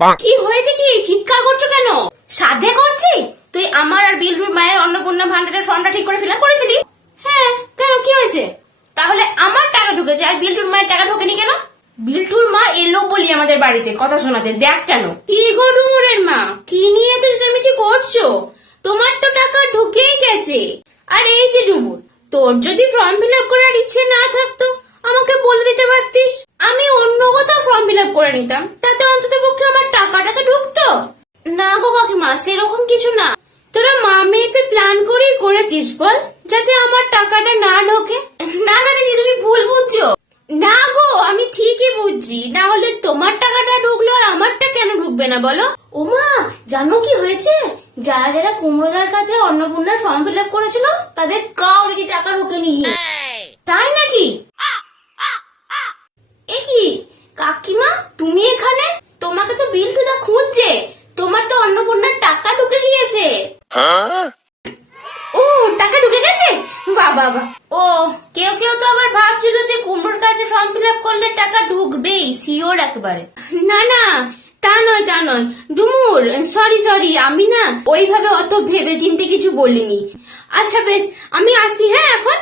কি হয়েছে, কি চিৎকার করছো কেন? সাধে করছি? তুই আমার আর বিল্টুর মায়ের অন্নপূর্ণা ভান্ডারের ফর্মটা ঠিক করে ফিল আপ করেছিলিস? হ্যাঁ, কেন কি হয়েছে? তাহলে আমার টাকা ঢুকেছে আর বিল্টুর মায়ের টাকা ঢোকেনি কেন? বিল্টুর মা এলো বলি আমাদের বাড়িতে কথা শোনাতে, দেখ কেন। কি গো ডুমুরের মা, কি নিয়ে তো চেঁচামেচি করছো? তোমার তো টাকা ঢুকেই গেছে। আর এই যে ডুমুর, তোর যদি ফর্ম ফিল আপ করার ইচ্ছে না থাকতো আমাকে বলে দিতে পারতিস, আমি অন্য কোথাও ফর্ম ফিল আপ করে নিতাম, তাতে অন্তত পক্ষে আমার টাকাটাকে ঢুকতো। না গো কাকিমা, সেরকম কিছু না। তোরা মা মেয়েতে প্ল্যান করেই করেছিস বল, যাতে আমার টাকাটা না ঢোকে। না না দিদি, তুমি ভুল বুঝছো। না গো, আমি ঠিকই বুঝছি, না হলে তোমার টাকাটা ঢুকলো আর আমারটা কেন ঢুকবে না বলো? ওমা, জানো কি হয়েছে? যারা যারা কুমড়োদার কাছে অন্নপূর্ণার ফর্ম ফিল আপ করেছিল তাদের কাউরি টাকা ঢোকেনি। তাই নাকি? এ কি কাকিমা, তুমি এখানে? তোমাকে তো বিল্টুদা খুঁজছে, তোমার তো অন্নপূর্ণার টাকা ঢুকে গিয়েছে। ও, টাকা ঢুকে গেছে? বাহ বাহ বাহ। ও, কেউ কেউ তো আবার ভাবছিল যে কুমড়োর কাছে ফর্ম ফিল আপ করলে টাকা ঢুকবেই, শিওর একবারে। না না, তা নয় তা নয় ডুমুর, সরি সরি, আমি না ওইভাবে অত ভেবে চিন্তে কিছু বলিনি। আচ্ছা বেশ, আমি আসি হ্যাঁ এখন।